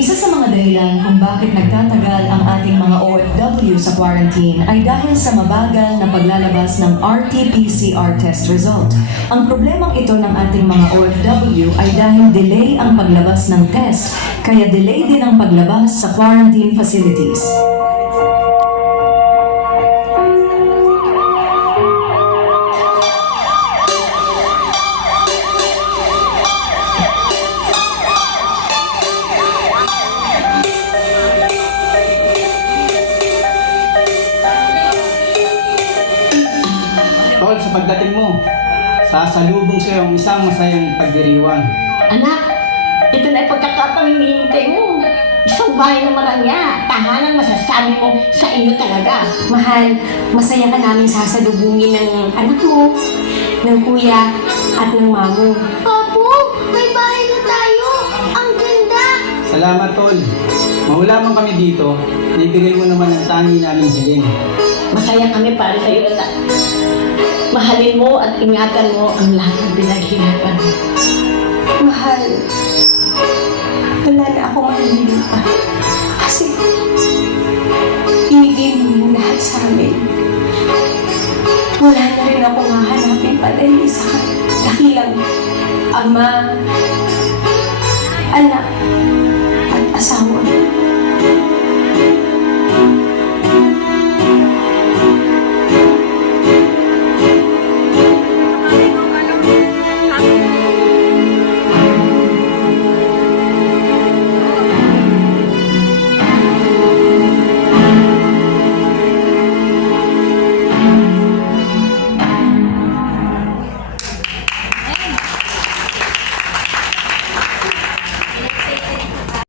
Isa sa mga dahilan kung bakit nagtatagal ang ating mga OFW sa quarantine ay dahil sa mabagal na paglalabas ng RT-PCR test result. Ang problemang ito ng ating mga OFW ay dahil delay ang paglabas ng test, kaya delay din ang paglabas sa quarantine facilities. Tol, sa pagdating mo, sasalubong sa iyo ang isang masayang pagdiriwang. Anak, ito na yung pagkakataon hinihintay mo. Isang bahay na marangya, tahanan masasabi mo sa inyo talaga. Mahal, masaya ka namin sasalubungin ng anak mo, ng kuya, at ng mamo. Opo, may bahay na tayo. Ang ganda. Salamat, Tol. Mahula man kami dito, ibigay mo naman ang tangi naming hiling. Masaya kami para sa iyo, anak. Mahalin mo at ingatan mo ang lahat ng pinaghirapan mo. Mahal, wala na ako mahalin pa. Kasi, binigay mo yung lahat sa amin. Wala na rin ako mahanapin pa dahil sa dakilang ama, anak, at asawa.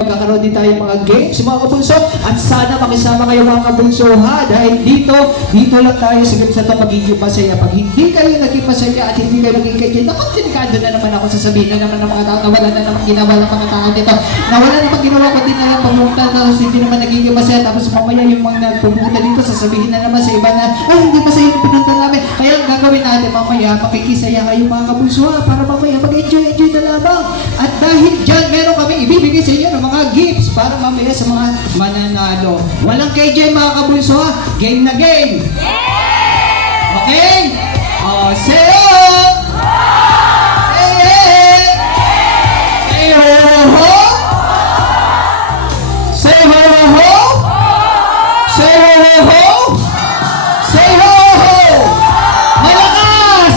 Magkakaroon din tayo mga games, mga kabunso, at sana makisama kayo mga kabunso ha, dahil dito lang tayo sa pagiging masaya. Pag hindi kayo naging masaya at hindi kayo naging kaya, naku, delikado na naman ako sasabihin na naman ng mga tao, nawala na naman ginawa ng mga tao dito, nawala naman ginawa ko din na lang pumunta na kasi hindi naman nagiging masaya, tapos mamaya yung mga nagpupunta dito, sasabihin na naman sa iba na, ay, hindi masaya yung pinunta namin. Kaya ang gagawin natin mamaya, makikisaya kayo mga kabunso ha, para mamaya mag-enjoy na lamang. At dahil dyan, meron kami ibibigay sa inyo ng mga gifts para mamaya sa mga mananalo. Walang KJ mga kabunso ha, game na game. Okay? Say ho! Say ho ho! Say ho ho! Say ho ho! Say ho ho! Malakas!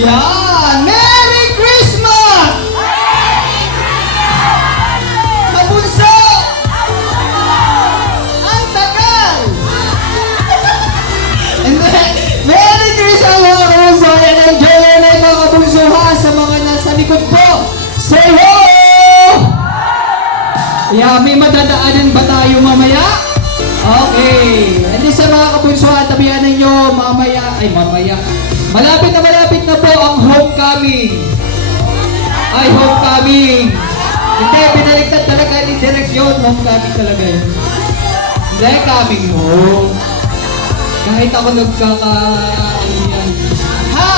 Yan! Merry Christmas! Kabunso! Ang tagal! And then, Merry Christmas mga kabunso! And enjoy na mga kabunso ha sa mga nasa likod po! Say ho! Yeah, may madadaanan ba tayo mamaya? Okay. And then sa mga kabunso ha, tabihan ninyo mamaya. Malapit na po ang homecoming. Ay, homecoming. Hindi, pinaliktad talaga ni Direk yun. Homecoming talaga yun. Hindi, coming home. Kahit ako ha!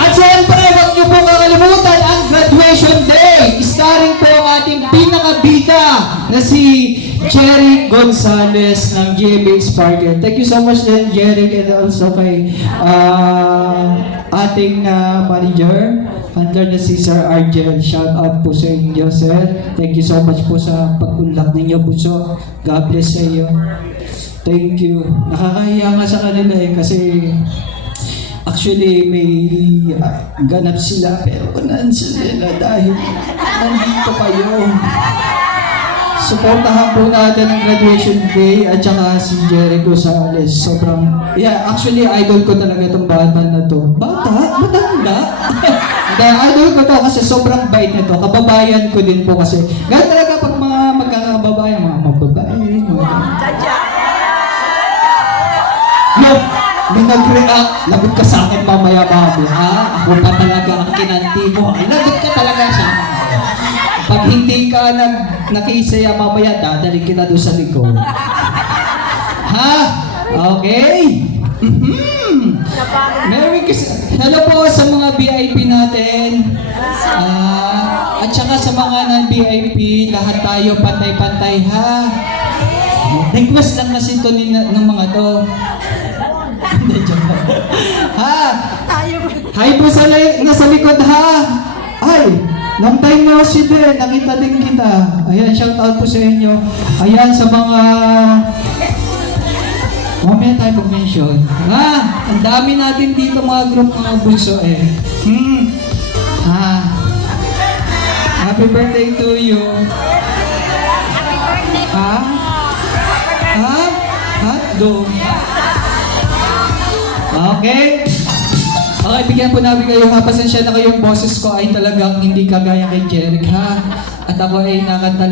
At siyempre, huwag niyo po kakalimutan ang graduation day. Starring po ang ating pinakabida na si Jeric Gonzalez ng GMA Sparkle. Thank you so much din, Jeric, and also kay ating manager, under na si Sir Argel. Shout out po sa inyo, sir. Thank you so much po sa pag-unlak ninyo, Bunso. God bless sa iyo. Thank you. Nakakahiya nga sa kanila kasi actually may ganap sila pero nandiyan sila dahil nandito kayo. Supportahan po natin ang graduation day at saka si Jeric Gonzalez. Sobrang, actually idol ko talaga itong bata na to. Bata? Matanda? Idol ko to kasi sobrang bait nito. Kababayan ko din po kasi. Ganun talaga pag mga magkakababayan, mga mababae. Nung nag-react, lagot ka sa akin mamaya bago, ha? Ako pa talaga ang kinanti mo. Lagot ka talaga sa akin. Pag hindi ka nakisaya mamaya, dadalik kita doon sa likod. Ha? Okay? Merry Christmas. Hello po sa mga VIP natin. At saka sa mga non-VIP, lahat tayo pantay-pantay ha. Request lang kasi ito ng mga to. Hindi, joke lang. Ha? Hi po sa nasa likod ha. Ay, long time no see din. Nakita din kita. Ayan, shout out po sa inyo. Ayan, sa mga... Mamaya tayo mag-mention. Ang dami natin dito mga group mga bunso eh. Happy birthday to you. Hotdog. Okay. Okay, bigyan po namin kayo ha. Pasensya na kayong boses ko ay talagang hindi kagaya kay Jeric ha. At ako ay nakanta